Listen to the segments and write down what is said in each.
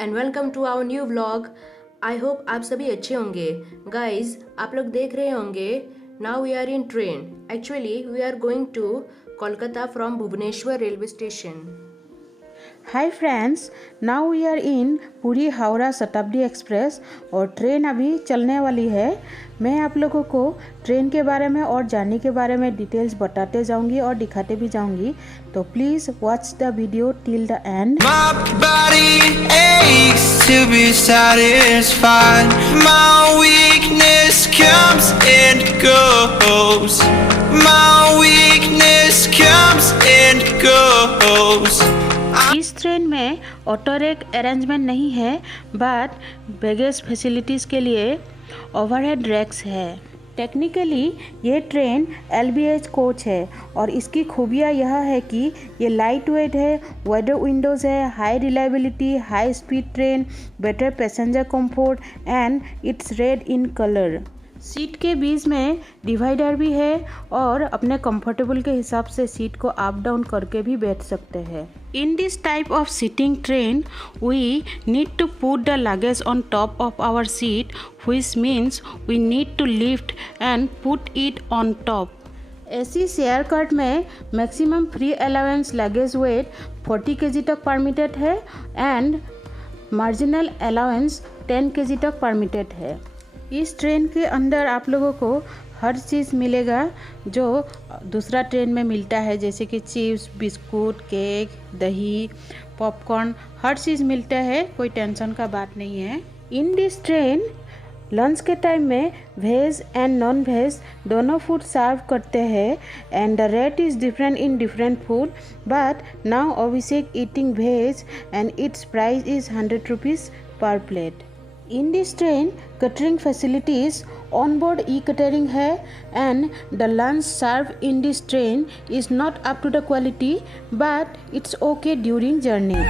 And welcome to our new vlog. I hope आप सभी अच्छे होंगे। गाइज, आप लोग देख रहे होंगे now we are in train. Actually we are going to Kolkata from Bhubaneswar railway station. Hi friends, now we are in Puri Howrah Shatabdi express और ट्रेन अभी चलने वाली है। मैं आप लोगों को ट्रेन के बारे में और जर्नी के बारे में डिटेल्स बताते जाऊंगी और दिखाते भी जाऊंगी, तो please watch the video till the end. My body aches to be satisfied. My weakness comes and goes. My weakness comes and goes. इस ट्रेन में ऑटो रेक अरेंजमेंट नहीं है, बट बैगेज फैसिलिटीज़ के लिए ओवरहेड रैक्स है। टेक्निकली ये train LBH coach है और इसकी खूबियाँ यह है कि ये लाइट वेट है, वाइडर विंडोज़ है, high reliability, high speed train, better passenger comfort and it's red in colour. Seat के बीच में डिवाइडर भी है और अपने कंफर्टेबल के हिसाब से सीट को अप डाउन करके भी बैठ सकते हैं। In this type of sitting train, we need to put the luggage on top of our seat, which means we need to lift and put it on top. AC chair car में maximum free allowance luggage weight 40 kg तक permitted है and marginal allowance 10 kg तक permitted है। इस ट्रेन के अंदर आप लोगों को हर चीज़ मिलेगा जो दूसरा ट्रेन में मिलता है, जैसे कि चिप्स, बिस्कुट, केक, दही, पॉपकॉर्न, हर चीज़ मिलता है, कोई टेंशन का बात नहीं है। इन दिस ट्रेन लंच के टाइम में वेज एंड नॉन वेज दोनों फूड सर्व करते हैं and the rate is different in different food, but now Abhishek eating veg and it's price is 100 rupees per plate. In this train, catering facilities on board e-catering है and the lunch served in this train is not up to the quality, but it's okay during journey.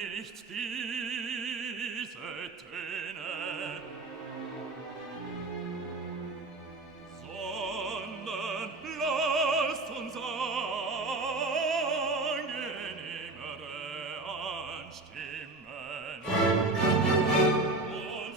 nicht diese Töne, sondern lasst uns angenehmere anstimmen und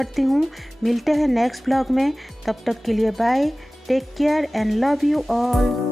करती हूँ। मिलते हैं next blog में, तब तक के लिए bye, take care and love you all.